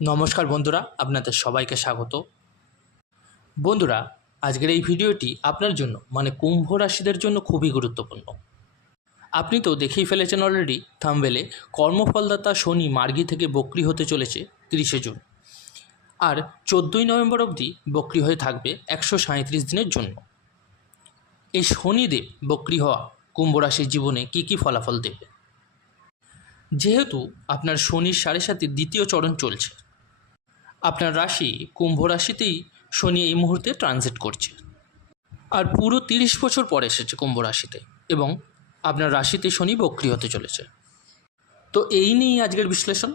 নমস্কার বন্ধুরা, আপনাদের সবাইকে স্বাগত। বন্ধুরা, আজকের এই ভিডিওটি আপনার জন্য কুম্ভ রাশিদের জন্য খুবই গুরুত্বপূর্ণ। আপনি তো দেখেই ফেলেছেন অলরেডি থাম্বনেলে, কর্মফলদাতা শনি মার্গী থেকে বক্রী হতে চলেছে 30শে জুন, আর 14ই নভেম্বর অবধি বক্রী হয়ে থাকবে 137 দিনের জন্য। এই শনিদেব বক্রী হওয়া কুম্ভ রাশির জীবনে কী কী ফলাফল দেবে? যেহেতু আপনার শনির 7.5 দ্বিতীয় চরণ চলছে, আপনার রাশি কুম্ভ রাশিতেই শনি এই মুহূর্তে ট্রানজিট করছে, আর পুরো 30 বছর পরে এসেছে কুম্ভ রাশিতে, এবং আপনার রাশিতে শনি বক্রী হতে চলেছে। তো এই নিয়েই আজকের বিশ্লেষণ।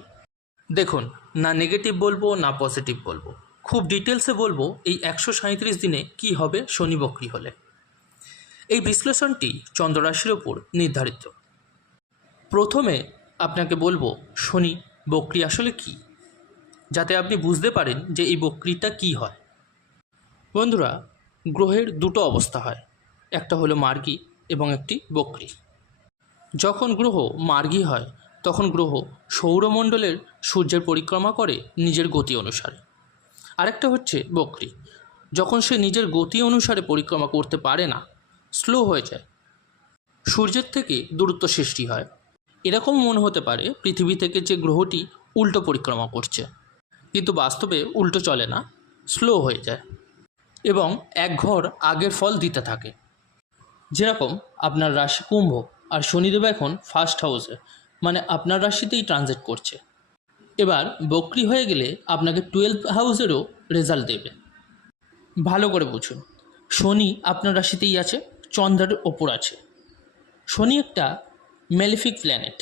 দেখুন, না নেগেটিভ বলবো না পজিটিভ বলবো, খুব ডিটেলসে বলবো এই 137 দিনে কি হবে শনি বক্রী হলে। এই বিশ্লেষণটি চন্দ্র রাশির ওপর নির্ধারিত। প্রথমে আপনাকে বলবো শনি বক্রী আসলে কী, যাতে আপনি বুঝতে পারেন যে এই বক্রীটা কী হয়। বন্ধুরা, গ্রহের দুটো অবস্থা হয়, একটা হলো মার্গী এবং একটি বক্রী। যখন গ্রহ মার্গী হয় তখন গ্রহ সৌরমণ্ডলের সূর্যের পরিক্রমা করে নিজের গতি অনুসারে। আরেকটা হচ্ছে বক্রী, যখন সে নিজের গতি অনুসারে পরিক্রমা করতে পারে না, স্লো হয়ে যায়, সূর্যের থেকে দূরত্ব সৃষ্টি হয়। এরকম মনে হতে পারে পৃথিবী থেকে যে গ্রহটি উল্টো পরিক্রমা করছে, কিন্তু বাস্তবে উল্টো চলে না, স্লো হয়ে যায় এবং এক ঘর আগের ফল দিতে থাকে। যেরকম আপনার রাশি কুম্ভ, আর শনিদেব এখন ফার্স্ট হাউসে, আপনার রাশিতেই ট্রানজিট করছে। এবার বক্রী হয়ে গেলে আপনাকে 12 হাউসেরও রেজাল্ট দেবে। ভালো করে বুঝুন, শনি আপনার রাশিতেই আছে, চন্দ্রের ওপর আছে। শনি একটা ম্যালিফিক প্ল্যানেট।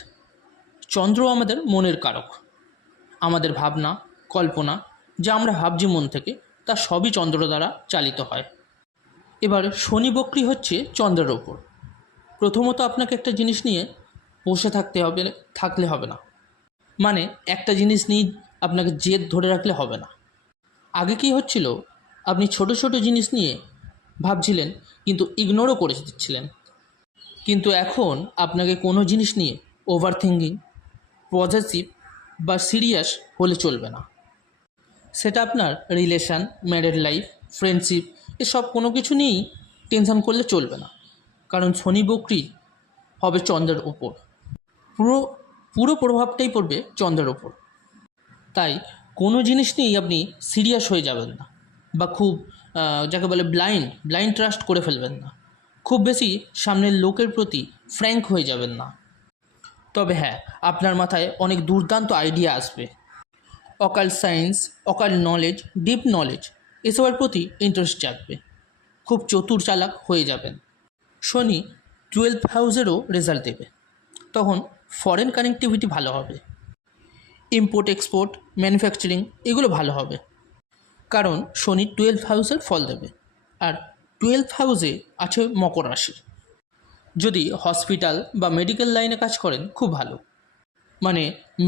চন্দ্র আমাদের মনের কারক, আমাদের ভাবনা কল্পনা যা আমরা ভাবছি মন থেকে, তা সবই চন্দ্র দ্বারা চালিত হয়। এবার শনি বক্রী হচ্ছে চন্দ্রের ওপর। প্রথমত আপনাকে একটা জিনিস নিয়ে বসে থাকলে হবে না, একটা জিনিস নিয়ে আপনাকে জেদ ধরে রাখলে হবে না। আগে কি হচ্ছিল, আপনি ছোট ছোট জিনিস নিয়ে ভাবছিলেন কিন্তু ইগনোরও করে দিচ্ছিলেন, কিন্তু এখন আপনাকে কোনো জিনিস নিয়ে ওভার থিঙ্কিং, পজিটিভ বা সিরিয়াস হলে চলবে না। সেটা আপনার রিলেশান, ম্যারেড লাইফ, ফ্রেন্ডশিপ, এসব কোনো কিছু নিয়েই টেনশন করলে চলবে না, কারণ শনি বক্রী হবে চন্দ্রের ওপর। পুরো প্রভাবটাই পড়বে চন্দ্রের ওপর। তাই কোনো জিনিস নিয়েই আপনি সিরিয়াস হয়ে যাবেন না, বা খুব যাকে বলে ব্লাইন্ড ট্রাস্ট করে ফেলবেন না। খুব বেশি সামনের লোকের প্রতি ফ্র্যাঙ্ক হয়ে যাবেন না। তবে হ্যাঁ, আপনার মাথায় অনেক দুর্দান্ত আইডিয়া আসবে। Occult science, occult knowledge, deep knowledge, এসবের প্রতি ইন্টারেস্ট জাগবে। খুব চতুর চালাক হয়ে যাবেন। শনি 12 হাউসেরও রেজাল্ট দেবে, তখন ফরেন কানেক্টিভিটি ভালো হবে, ইম্পোর্ট এক্সপোর্ট, ম্যানুফ্যাকচারিং এগুলো ভালো হবে, কারণ শনি 12 হাউসের ফল দেবে। আর 12 হাউসে আছে মকর রাশি। যদি হসপিটাল বা মেডিকেল লাইনে কাজ করেন খুব ভালো,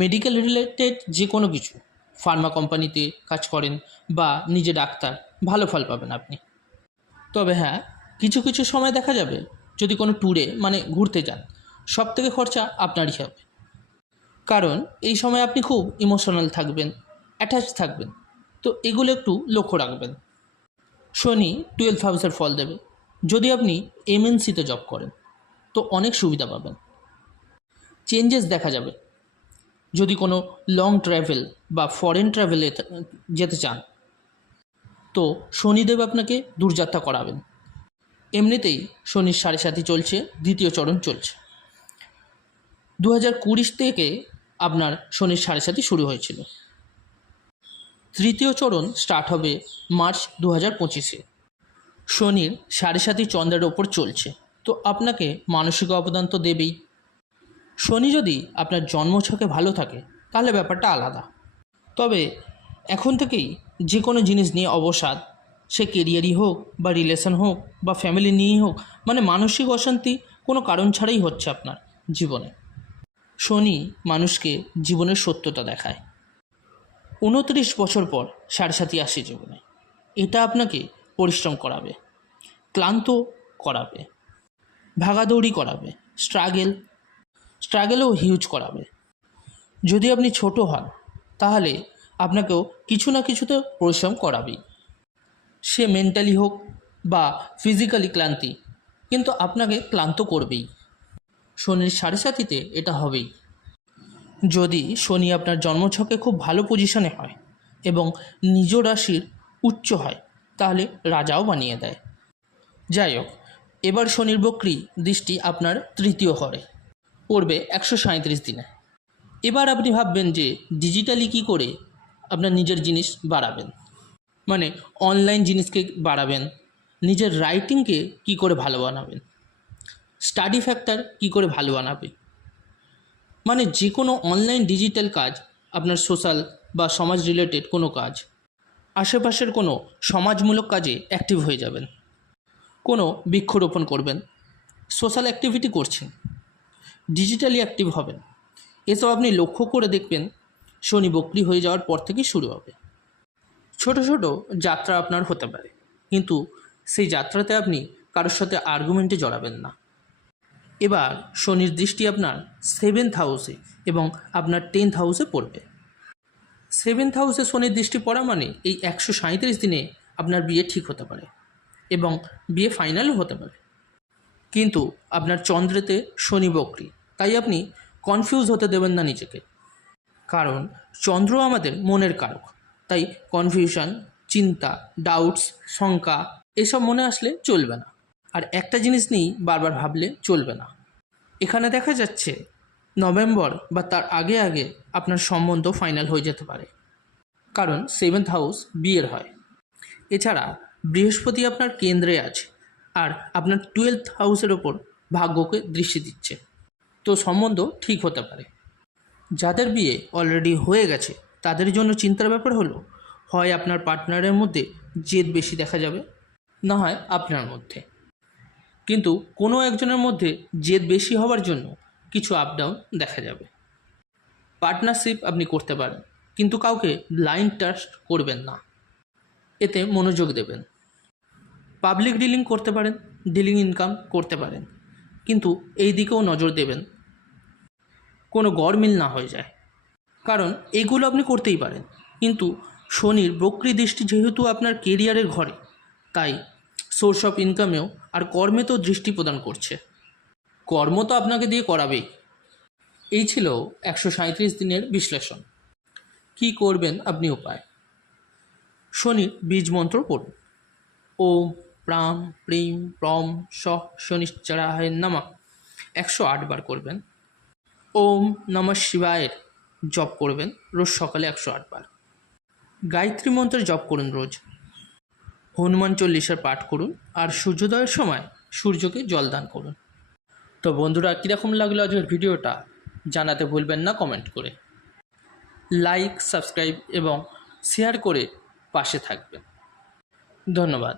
মেডিকেল রিলেটেড যে কোনো কিছু, ফার্মা কোম্পানিতে কাজ করেন বা নিজে ডাক্তার, ভালো ফল পাবেন আপনি। তবে হ্যাঁ, কিছু কিছু সময় দেখা যাবে যদি কোনো ট্যুরে ঘুরতে যান, সব থেকে খরচা আপনারই হবে, কারণ এই সময় আপনি খুব ইমোশনাল থাকবেন, অ্যাটাচ থাকবেন, তো এগুলো একটু লক্ষ্য রাখবেন। শনি 12 হাউসের ফল দেবে। যদি আপনি এমএনসিতে জব করেন তো অনেক সুবিধা পাবেন, চেঞ্জেস দেখা যাবে। যদি কোনো লং ট্রাভেল বা ফরেন ট্রাভেলে যেতে চান তো শনিদেব আপনাকে দূরযাত্রা করাবেন। এমনিতেই শনির 7.5 চলছে, দ্বিতীয় চরণ চলছে। 2020 থেকে আপনার শনির 7.5 শুরু হয়েছিল, তৃতীয় চরণ স্টার্ট হবে মার্চ 2025-এ। শনির 7.5 চন্দ্রের ওপর চলছে, তো আপনাকে মানসিক অবদান তো দেবেই। শনি যদি আপনার জন্মছকে ভালো থাকে তাহলে ব্যাপারটা আলাদা। তবে এখন থেকেই যে কোনো জিনিস নিয়ে অবসাদ, সে কেরিয়ারই হোক বা রিলেশন হোক বা ফ্যামিলি নিয়েই হোক, মানসিক অশান্তি কোনো কারণ ছাড়াই হচ্ছে আপনার জীবনে। শনি মানুষকে জীবনের সত্যতা দেখায়। 29 বছর পর 7.5 আসে জীবনে। এটা আপনাকে পরিশ্রম করাবে, ক্লান্ত করাবে, ভাগাদৌড়ি করাবে, স্ট্রাগেলও হিউজ করাবে। যদি আপনি ছোট হন তাহলে আপনাকেও কিছু না কিছুতে পরিশ্রম করাবেই। সে মেন্টালি হোক বা ফিজিক্যালি ক্লান্তি, কিন্তু আপনাকে ক্লান্ত করবেই। শনির সাড়ে সাথীতে এটা হবেই। যদি শনি আপনার জন্মছকে খুব ভালো পজিশনে হয় এবং নিজ রাশির উচ্চ হয়, তাহলে রাজাও বানিয়ে দেয়। যাই হোক, এবার শনির বক্রি দৃষ্টি আপনার তৃতীয় ঘরে পড়বে 137 দিনে। এবার আপনি ভাববেন যে ডিজিটালি কী করে আপনার নিজের জিনিস বাড়াবেন, মানে অনলাইন জিনিসকে বাড়াবেন, নিজের রাইটিংকে কী করে ভালো বানাবেন, স্টাডি ফ্যাক্টর কী করে ভালো বানাবে, মানে যে কোনো অনলাইন ডিজিটাল কাজ, আপনার সোশ্যাল বা সমাজ রিলেটেড কোনো কাজ, আশেপাশের কোনো সমাজমূলক কাজে অ্যাক্টিভ হয়ে যাবেন। কোনো বৃক্ষরোপণ করবেন, সোশ্যাল অ্যাক্টিভিটি করছেন, ডিজিটালি অ্যাক্টিভ হবেন। এসব আপনি লক্ষ্য করে দেখবেন শনি বক্রি হয়ে যাওয়ার পর থেকেই শুরু হবে। ছোট ছোট যাত্রা আপনার হতে পারে, কিন্তু সেই যাত্রাতে আপনি কারোর সাথে আর্গুমেন্টে জড়াবেন না। এবার শনির দৃষ্টি আপনার 7th হাউসে এবং আপনার 10th হাউসে পড়বে। 7th হাউসে শনির দৃষ্টি পড়া মানে এই 137 দিনে আপনার বিয়ে ঠিক হতে পারে এবং বিয়ে ফাইনালও হতে পারে। কিন্তু আপনার চন্দ্রেতে শনি বক্রি, তাই আপনি কনফিউজ হতে দেবেন না নিজেকে, কারণ চন্দ্র আমাদের মনের কারক। তাই কনফিউশন, চিন্তা, ডাউটস, শঙ্কা এসব মনে আসলে চলবে না। আর একটা জিনিস নিয়েই বারবার ভাবলে চলবে না। এখানে দেখা যাচ্ছে নভেম্বর বা তার আগে আগে আপনার সম্বন্ধ ফাইনাল হয়ে যেতে পারে, কারণ 7th হাউস বিয়ের হয়। এছাড়া বৃহস্পতি আপনার কেন্দ্রে আছে আর আপনার 12th হাউসের ওপর ভাগ্যকে দৃষ্টি দিচ্ছে, তো সম্বন্ধ ঠিক হতে পারে। যাদের বিয়ে অলরেডি হয়ে গেছে তাদের জন্য চিন্তার ব্যাপার হলো, হয় আপনার পার্টনারের মধ্যে জেদ বেশি দেখা যাবে, না হয় আপনার মধ্যে। কিন্তু কোনো একজনের মধ্যে জেদ বেশি হওয়ার জন্য কিছু আপ ডাউন দেখা যাবে। পার্টনারশিপ আপনি করতে পারেন, কিন্তু কাউকে ব্লাইন্ড ট্রাস্ট করবেন না, এতে মনোযোগ দেবেন। পাবলিক ডিলিং করতে পারেন, ডিলিং ইনকাম করতে পারেন, কিন্তু এই দিকেও নজর দেবেন কোনো গড়মিল না হয়ে যায়, কারণ এগুলো আপনি করতেই পারেন। কিন্তু শনির বক্রি দৃষ্টি যেহেতু আপনার কেরিয়ারের ঘরে, তাই সোর্স অফ ইনকামেও আর কর্মে তো দৃষ্টি প্রদান করছে, কর্ম তো আপনাকে দিয়ে করাবেই। এই ছিল 137 দিনের বিশ্লেষণ। কি করবেন আপনি উপায়? শনির বীজ মন্ত্র পড়ুন, ওম প্রাম প্রিম প্রম স শনিশ্চরায় নমঃ 108 বার করবেন। ওম নমঃ শিবায়ের জপ করবেন রোজ সকালে 108 বার। গায়ত্রী মন্ত্রের জপ করুন রোজ। হনুমান চল্লিশার পাঠ করুন আর সূর্যোদয়ের সময় সূর্যকে জল দান করুন। তো বন্ধুরা, কীরকম লাগলো আজকের ভিডিওটা জানাতে ভুলবেন না কমেন্ট করে। লাইক, সাবস্ক্রাইব এবং শেয়ার করে পাশে থাকবেন। ধন্যবাদ।